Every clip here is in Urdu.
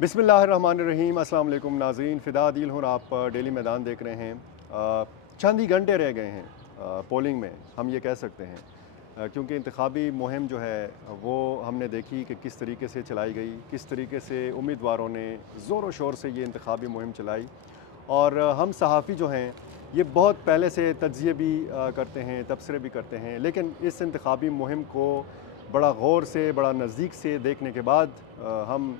بسم اللہ الرحمن الرحیم۔ السلام علیکم ناظرین، فدا عدیل ہوں، آپ ڈیلی میدان دیکھ رہے ہیں۔ چند ہی گھنٹے رہ گئے ہیں پولنگ میں، ہم یہ کہہ سکتے ہیں، کیونکہ انتخابی مہم جو ہے وہ ہم نے دیکھی کہ کس طریقے سے چلائی گئی، کس طریقے سے امیدواروں نے زور و شور سے یہ انتخابی مہم چلائی، اور ہم صحافی جو ہیں یہ بہت پہلے سے تجزیے بھی کرتے ہیں، تبصرے بھی کرتے ہیں، لیکن اس انتخابی مہم کو بڑا غور سے، بڑا نزدیک سے دیکھنے کے بعد ہم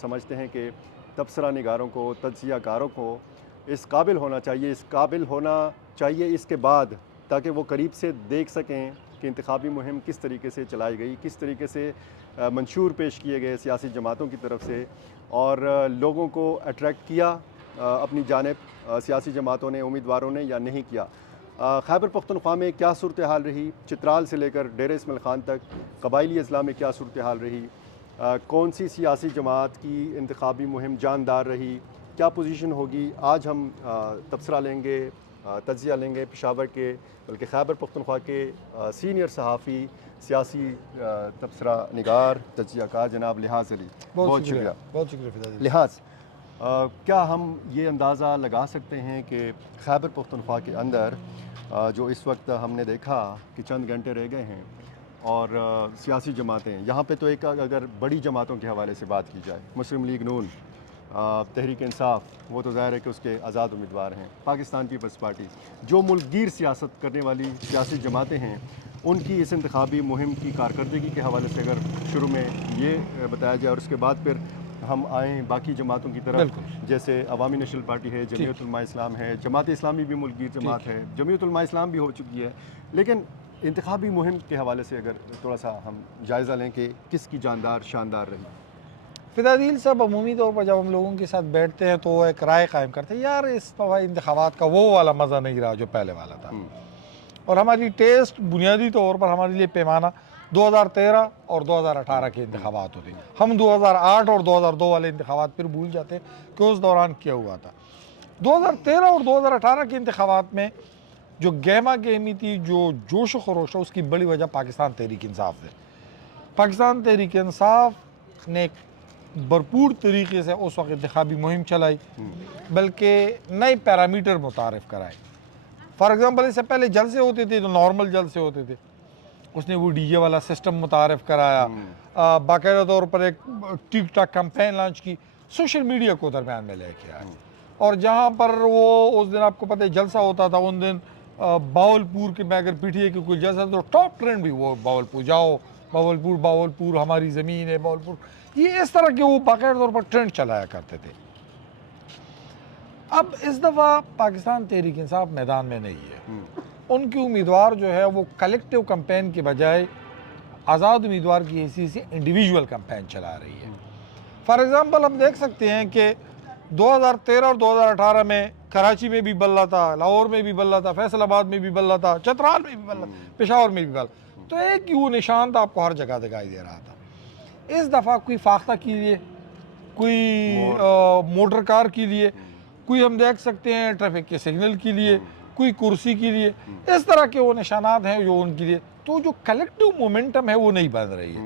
سمجھتے ہیں کہ تبصرہ نگاروں کو، تجزیہ کاروں کو اس قابل ہونا چاہیے، اس کے بعد، تاکہ وہ قریب سے دیکھ سکیں کہ انتخابی مہم کس طریقے سے چلائی گئی، کس طریقے سے منشور پیش کیے گئے سیاسی جماعتوں کی طرف سے، اور لوگوں کو اٹریکٹ کیا اپنی جانب سیاسی جماعتوں نے، امیدواروں نے، یا نہیں کیا۔ خیبر پختونخوا میں کیا صورتحال رہی، چترال سے لے کر ڈیر اسماعیل خان تک قبائلی اضلاع میں کیا صورتحال رہی، کون سی سیاسی جماعت کی انتخابی مہم جاندار رہی، کیا پوزیشن ہوگی، آج ہم تبصرہ لیں گے، تجزیہ لیں گے پشاور کے، بلکہ خیبر پختونخوا کے سینئر صحافی، سیاسی تبصرہ نگار، تجزیہ کار جناب لحاظ علی۔ بہت شکریہ فدا علی۔ لحاظ، کیا ہم یہ اندازہ لگا سکتے ہیں کہ خیبر پختونخوا کے اندر جو اس وقت ہم نے دیکھا کہ چند گھنٹے رہ گئے ہیں، اور سیاسی جماعتیں یہاں پہ، تو ایک اگر بڑی جماعتوں کے حوالے سے بات کی جائے، مسلم لیگ نون، تحریک انصاف، وہ تو ظاہر ہے کہ اس کے آزاد امیدوار ہیں، پاکستان پیپلز پارٹی، جو ملک گیر سیاست کرنے والی سیاسی جماعتیں ہیں، ان کی اس انتخابی مہم کی کارکردگی کے حوالے سے اگر شروع میں یہ بتایا جائے، اور اس کے بعد پھر ہم آئیں باقی جماعتوں کی طرف، بالکل جیسے عوامی نیشنل پارٹی ہے، جمعیت علماء اسلام ہے، جماعت اسلامی بھی ملک گیر جماعت ہے، جمعیت علماء اسلام بھی ہو چکی ہے، لیکن انتخابی مہم کے حوالے سے اگر تھوڑا سا ہم جائزہ لیں کہ کس کی جاندار شاندار رہی۔ فدا علی صاحب، عمومی طور پر جب ہم لوگوں کے ساتھ بیٹھتے ہیں تو وہ ایک رائے قائم کرتے ہیں، یار اس دفعہ انتخابات کا وہ والا مزہ نہیں رہا جو پہلے والا تھا، اور ہماری ٹیسٹ بنیادی طور پر ہمارے لیے پیمانہ 2013 اور 2018 کے انتخابات ہوتے ہیں۔ ہم 2008 اور 2002 والے انتخابات پھر بھول جاتے ہیں کہ اس دوران کیا ہوا تھا۔ 2013 اور 2018 کے انتخابات میں جو گہما گہمی تھی، جو جوش و خروش تھا، اس کی بڑی وجہ پاکستان تحریک انصاف ہے۔ پاکستان تحریک انصاف نے بھرپور طریقے سے اس وقت انتخابی مہم چلائی، بلکہ نئے پیرامیٹر متعارف کرائے۔ فار ایگزامپل، اس سے پہلے جلسے ہوتے تھے تو نارمل جلسے ہوتے تھے، اس نے وہ ڈی جے والا سسٹم متعارف کرایا، باقاعدہ طور پر ایک ٹک ٹاک کمپین لانچ کی، سوشل میڈیا کو درمیان میں لے کے آئے، اور جہاں پر وہ اس دن آپ کو پتہ ہے جلسہ ہوتا تھا، ان دن باولپور کے میں اگر پی ٹی اے کی کوئی جلسہ تو ٹاپ ٹرینڈ بھی وہ باولپور جاؤ، باولپور ہماری زمین ہے، باولپور، یہ اس طرح کے وہ باقاعدہ طور پر ٹرینڈ چلایا کرتے تھے۔ اب اس دفعہ پاکستان تحریک انصاف میدان میں نہیں ہے، ان کی امیدوار جو ہے وہ کلیکٹیو کمپین کے بجائے آزاد امیدوار کی حیثیت سے انڈیویجول کمپین چلا رہی ہے۔ فار ایگزامپل ہم دیکھ سکتے ہیں کہ 2013 اور 2018 میں کراچی میں بھی بلہ تھا، لاہور میں بھی بلہ تھا، فیصل آباد میں بھی بلہ تھا، چترال میں بھی بلہ تھا، پشاور میں بھی بلہ، تو ایک ہی وہ نشان تھا، آپ کو ہر جگہ دکھائی دے رہا تھا۔ اس دفعہ کوئی فاختہ کے لیے، کوئی موٹر کار کے لیے، کوئی ہم دیکھ سکتے ہیں ٹریفک کے سگنل کے لیے، کوئی کرسی کے لیے، اس طرح کے وہ نشانات ہیں جو ان کے لیے، تو جو کلیکٹیو مومنٹم ہے وہ نہیں بن رہی ہے۔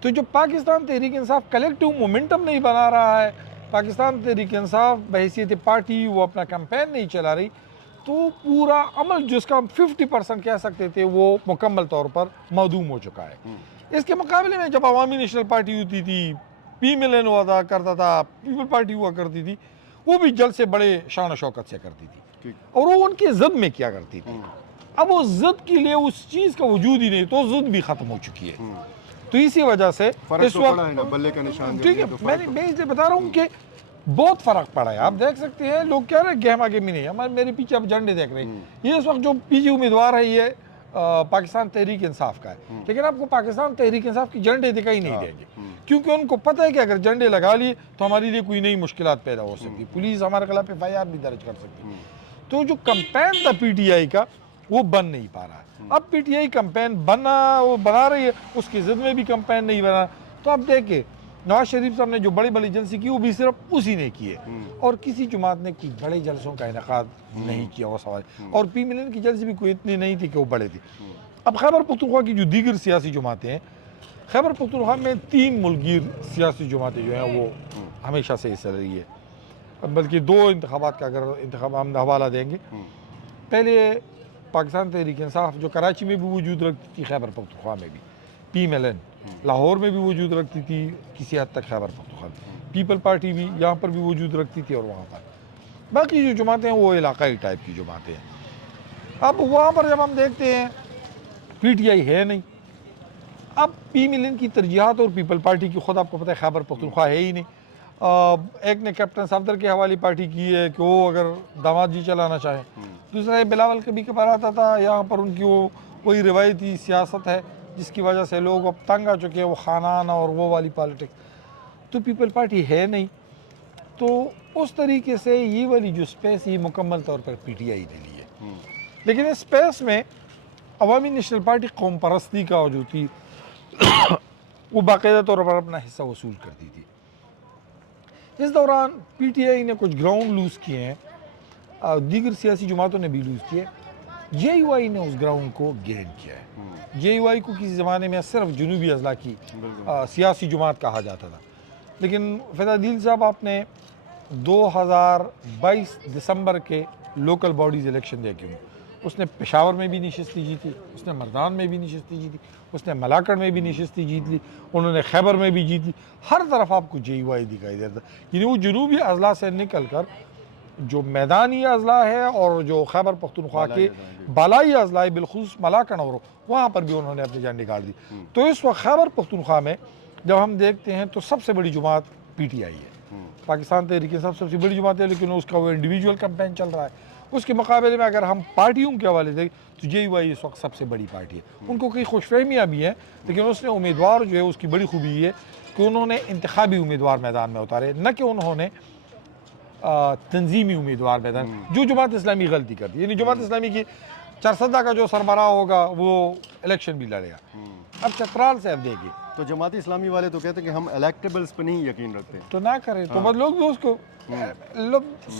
تو جو پاکستان تحریک انصاف کلیکٹیو مومنٹم نہیں بنا رہا ہے، پاکستان تحریک انصاف بحیثیت پارٹی وہ اپنا کمپین نہیں چلا رہی، تو پورا عمل جس کا ہم 50% کہہ سکتے تھے وہ مکمل طور پر معدوم ہو چکا ہے۔ اس کے مقابلے میں جب عوامی نیشنل پارٹی ہوتی تھی، پی ملن ہوا کرتا تھا، پیپل پارٹی ہوا کرتی تھی، وہ بھی جلد سے بڑے شان و شوکت سے کرتی تھی، اور وہ ان کی ضد میں کیا کرتی تھی۔ اب وہ ضد کے لیے اس چیز کا وجود ہی نہیں، تو ضد بھی ختم ہو چکی ہے۔ تو اسی وجہ سے اس وقت بلے کا نشان ٹھیک ہے، میں اس لیے بتا رہا ہوں کہ بہت فرق پڑا ہے۔ آپ دیکھ سکتے ہیں لوگ کہہ رہے ہیں گہما گہمی نہیں، ہمارے میرے پیچھے آپ جھنڈے دیکھ رہے ہیں، یہ اس وقت جو پیچھے امیدوار ہے یہ پاکستان تحریک انصاف کا ہے، لیکن آپ کو پاکستان تحریک انصاف کی جھنڈے دکھائی نہیں دیں گے، کیونکہ ان کو پتہ ہے کہ اگر جھنڈے لگا لیے تو ہمارے لیے کوئی نئی مشکلات پیدا ہو سکتی، پولیس ہمارے خلاف FIR بھی درج کر سکتی۔ تو جو کمپین تھا پی ٹی آئی کا وہ بن نہیں پا رہا ہے۔ اب پی ٹی آئی کمپین بنا رہی ہے، اس کی ضد میں بھی کمپین نہیں بنا، تو اب دیکھیں نواز شریف صاحب نے جو بڑی بڑی جلسے کی وہ بھی صرف اسی نے کیے، اور کسی جماعت نے کوئی بڑے جلسوں کا انعقاد نہیں کیا، وہ سوال، اور پی ملن کی جلسے بھی کوئی اتنی نہیں تھی کہ وہ بڑے تھی۔ اب خیبر پختونخوا کی جو دیگر سیاسی جماعتیں ہیں خیبر پختونخوا میں 3 ملکگیر سیاسی جماعتیں جو ہیں وہ ہمیشہ سے حصہ رہی ہے، بلکہ 2 انتخابات کا اگر انتخاب ہم حوالہ دیں گے، پہلے پاکستان تحریک انصاف جو کراچی میں بھی وجود رکھتی تھی، خیبر پختونخوا میں بھی، P M L N Lahore میں بھی وجود رکھتی تھی کسی حد تک، خیبر پختونخوا میں پیپل پارٹی بھی یہاں پر بھی وجود رکھتی تھی، اور وہاں پر باقی جو جماعتیں ہیں وہ علاقائی ٹائپ کی جماعتیں ہیں۔ اب وہاں پر جب ہم دیکھتے ہیں پی ٹی آئی ہے نہیں، اب پی ایم ایل این کی ترجیحات اور پیپل پارٹی کی خود آپ کو پتہ ہے خیبر پختونخوا ہے ہی نہیں، ایک نے کیپٹن صفدر کے حوالی پارٹی کی ہے کہ وہ اگر داماد جی چلانا چاہیں، دوسرا بلاول کبھی کبھار آتا تھا، یہاں پر ان کی وہی روایتی سیاست ہے جس کی وجہ سے لوگ اب تنگ آ چکے ہیں، وہ خانان اور وہ والی پالیٹکس، تو پیپل پارٹی ہے نہیں، تو اس طریقے سے یہ والی جو سپیس یہ مکمل طور پر پی ٹی آئی نے لی ہے، لیکن اس سپیس میں عوامی نیشنل پارٹی قوم پرستی کا جو تھی وہ باقاعدہ طور پر اپنا حصہ وصول کرتی تھی۔ اس دوران پی ٹی آئی نے کچھ گراؤنڈ لوز کیے ہیں، دیگر سیاسی جماعتوں نے بھی لوز کیے، جے یو آئی نے اس گراؤنڈ کو گین کیا ہے۔ جے یو آئی کو کسی زمانے میں صرف جنوبی اضلاع کی سیاسی جماعت کہا جاتا تھا، لیکن فدا دل صاحب آپ نے 2022 دسمبر کے لوکل باڈیز الیکشن دیکھے ہوں، اس نے پشاور میں بھی نشستی جیتی، اس نے مردان میں بھی نشستی جیتی، اس نے ملاکڑ میں بھی نشستی جیت لی، انہوں نے خیبر میں بھی جیت لی، ہر طرف آپ کو جے یو آئی دکھائی دیتا، یعنی وہ جنوبی اضلاع سے نکل کر جو میدانی اضلاع ہے اور جو خیبر پختونخوا کے بالائی اضلاع بالخصوص ملاکڑ اور وہاں پر بھی انہوں نے اپنی جان نکال دی۔ تو اس وقت خیبر پختونخوا میں جب ہم دیکھتے ہیں تو سب سے بڑی جماعت پی ٹی آئی ہے، پاکستان تحریک انصاف سب سے بڑی جماعت ہے، لیکن اس کا وہ انڈیویجول کمپین چل رہا ہے۔ اس کے مقابلے میں اگر ہم پارٹیوں کے حوالے سے تو جے یو آئی اس وقت سب سے بڑی پارٹی ہے، ان کو کئی خوش فہمیاں بھی ہیں، لیکن اس نے امیدوار جو ہے اس کی بڑی خوبی یہ ہے کہ انہوں نے انتخابی امیدوار میدان میں اتارے، نہ کہ انہوں نے تنظیمی امیدوار میدان، جو جماعت اسلامی غلطی کرتی ہے، یعنی جماعت اسلامی کی چرسدہ کا جو سربراہ ہوگا وہ الیکشن بھی لڑے گا۔ اب چترال سے اب دیکھیے تو جماعت اسلامی والے تو کہتے ہیں کہ ہم الیکٹیبلز پہ نہیں یقین رکھتے، تو نہ کریں تو بس لوگ بھی اس کو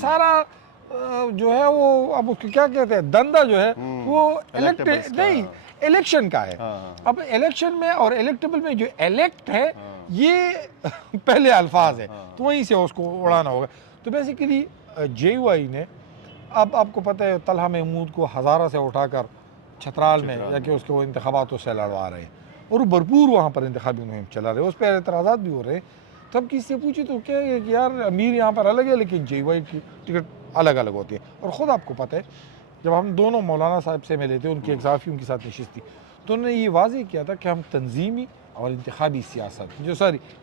سارا جو ہے وہ اب اس کو کیا کہتے ہیں دندہ جو ہے وہ نہیں الیکشن کا ہے۔ اب الیکشن میں اور الیکٹیبل میں جو الیکٹ ہے یہ پہلے الفاظ ہے، تو وہیں سے اس کو اڑانا ہوگا۔ تو بیسیکلی جے یو آئی نے اب آپ کو پتہ ہے طلحہ محمود کو ہزارہ سے اٹھا کر چھترال میں یا کہ اس کے وہ انتخاباتوں سے لڑوا رہے ہیں، اور وہ بھرپور وہاں پر انتخابی مہم چلا رہے ہیں، اس پہ اعتراضات بھی ہو رہے ہیں۔ تب کسی سے پوچھی تو کیا ہے کہ یار امیر یہاں پر الگ ہے لیکن جے یو آئی کی ٹکٹ الگ الگ ہوتی ہے، اور خود آپ کو پتہ ہے جب ہم دونوں مولانا صاحب سے ملے تھے، ان کے ایک صحافی ان کے ساتھ نشست تھی، تو انہوں نے یہ واضح کیا تھا کہ ہم تنظیمی اور انتخابی سیاست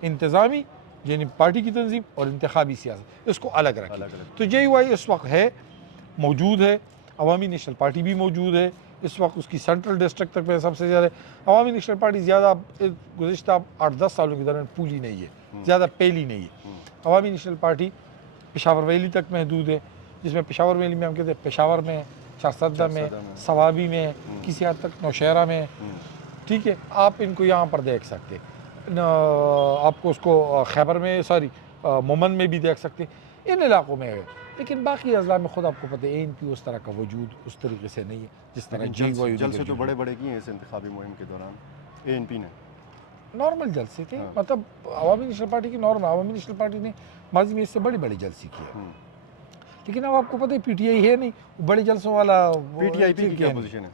انتظامی یعنی پارٹی کی تنظیم اور انتخابی سیاست اس کو الگ رکھیں۔ تو جے یو آئی اس وقت ہے، موجود ہے، عوامی نیشنل پارٹی بھی موجود ہے، اس وقت اس کی سینٹرل ڈسٹرکٹ تک میں سب سے زیادہ عوامی نیشنل پارٹی زیادہ گزشتہ 8-10 سالوں کے دوران پھولی نہیں ہے، زیادہ پھیلی نہیں ہے۔ عوامی نیشنل پارٹی پشاور ویلی تک محدود ہے، جس میں پشاور ویلی میں ہم کہتے ہیں پشاور میں، چرسدہ میں، ثوابی میں، کسی حد تک نوشہرہ میں، ٹھیک ہے، آپ ان کو یہاں پر دیکھ سکتے، آپ کو اس کو خیبر میں مومن میں بھی دیکھ سکتے، ان علاقوں میں ہے، لیکن باقی اضلاع میں خود آپ کو پتہ ہے اے این پی اس طرح کا وجود اس طریقے سے نہیں ہے جس طرح جلسے تو بڑے بڑے کیے ہیں اس انتخابی مہم کے دوران اے این پی نے، نارمل جلسے تھے، مطلب عوامی نیشنل پارٹی کی نارمل، عوامی نیشنل پارٹی نے ماضی میں اس سے بڑے بڑے جلسے کیے، لیکن اب آپ کو پتہ ہے پی ٹی آئی ہے نہیں، بڑے جلسوں والا پی ٹی آئی پی کی کیا پوزیشن ہے؟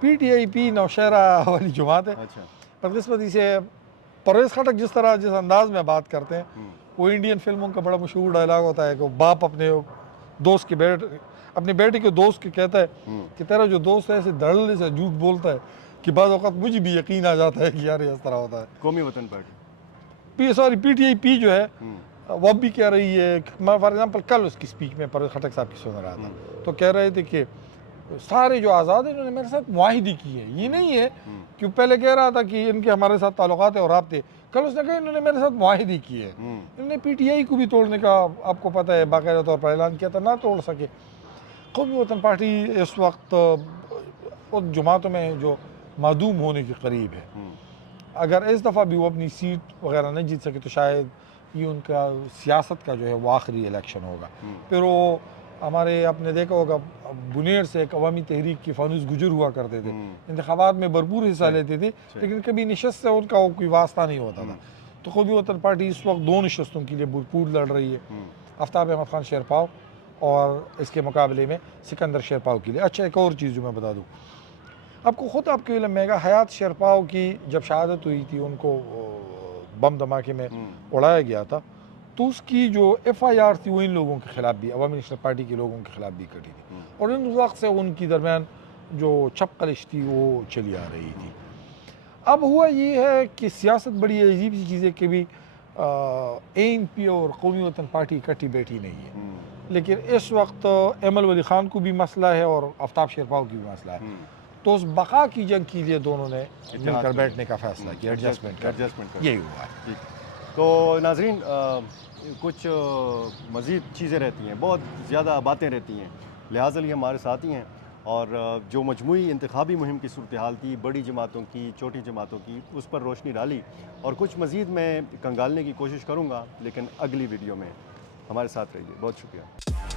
پی ٹی آئی پی نوشہرہ والی جماعت ہے، بدقسمتی سے پرویز خٹک جس انداز میں بات کرتے ہیں، وہ انڈین فلموں کا بڑا مشہور ڈائلاگ ہوتا ہے کہ باپ اپنے دوست کے اپنے بیٹے کے دوست کے کہتا ہے کہ تیرا جو دوست ہے ایسے دھڑلے سے جھوٹ بولتا ہے کہ بعض اوقات مجھے بھی یقین آ جاتا ہے کہ یار اس طرح ہوتا ہے۔ قومی وطن پارٹی پی ٹی آئی پی جو ہے وہ اب بھی کہہ رہی ہے، میں فار ایگزامپل کل اس کی سپیچ میں پرویز خٹک صاحب کی سن رہا تھا، تو کہہ رہے تھے کہ سارے جو آزاد ہیں انہوں نے میرے ساتھ معاہدے کیے ہیں، یہ نہیں ہے کہ پہلے کہہ رہا تھا کہ ان کے ہمارے ساتھ تعلقات ہیں اور رابطے، کل اس نے کہا انہوں نے میرے ساتھ معاہدے کیے ہیں، انہوں نے پی ٹی آئی کو بھی توڑنے کا آپ کو پتہ ہے باقاعدہ طور پر اعلان کیا تھا، نہ توڑ سکے۔ قومی وطن پارٹی اس وقت ان جماعتوں میں جو معدوم ہونے کے قریب ہے، اگر اس دفعہ بھی وہ اپنی سیٹ وغیرہ نہیں جیت سکے تو شاید یہ ان کا سیاست کا جو ہے وہ آخری الیکشن ہوگا، پھر وہ ہمارے آپ نے دیکھا ہوگا بنیر سے ایک عوامی تحریک کی فانوس گجر ہوا کرتے تھے، انتخابات میں بھرپور حصہ لیتے تھے، لیکن کبھی نشست سے ان کا کوئی واسطہ نہیں ہوتا تھا۔ تو قومی وطن پارٹی اس وقت 2 نشستوں کے لیے بھرپور لڑ رہی ہے، آفتاب احمد خان شیرپاؤ اور اس کے مقابلے میں سکندر شیرپاؤ کے لیے۔ اچھا ایک اور چیز جو میں بتا دوں آپ کو، خود آپ کے علم میں گا حیات شیرپاؤ کی جب شہادت ہوئی تھی، ان کو بم دھماکے میں اڑایا گیا تھا، تو اس کی جو FIR تھی وہ ان لوگوں کے خلاف بھی، عوامی نیشنل پارٹی کے لوگوں کے خلاف بھی کٹی تھی، اور ان وقت سے ان کی درمیان جو چپ کلش تھی وہ چلی آ رہی تھی۔ اب ہوا یہ ہے کہ سیاست بڑی عجیب سی چیز ہے کہ بھی ANP اور قومی وطن پارٹی اکٹھی بیٹھی نہیں ہے، لیکن اس وقت ایمل ولی خان کو بھی مسئلہ ہے اور آفتاب شیرپاؤ کی بھی مسئلہ ہے، تو اس بقا کی جنگ کے لیے دونوں نے مل کر بیٹھنے کا فیصلہ کیا، ایڈجسٹمنٹ کا، یہی ہوا ہے۔ تو ناظرین کچھ مزید چیزیں رہتی ہیں، بہت زیادہ باتیں رہتی ہیں، لہٰذا لیے ہمارے ساتھ ہی ہیں، اور جو مجموعی انتخابی مہم کی صورتحال تھی، بڑی جماعتوں کی، چھوٹی جماعتوں کی، اس پر روشنی ڈالی، اور کچھ مزید میں کنگالنے کی کوشش کروں گا، لیکن اگلی ویڈیو میں۔ ہمارے ساتھ رہیے، بہت شکریہ۔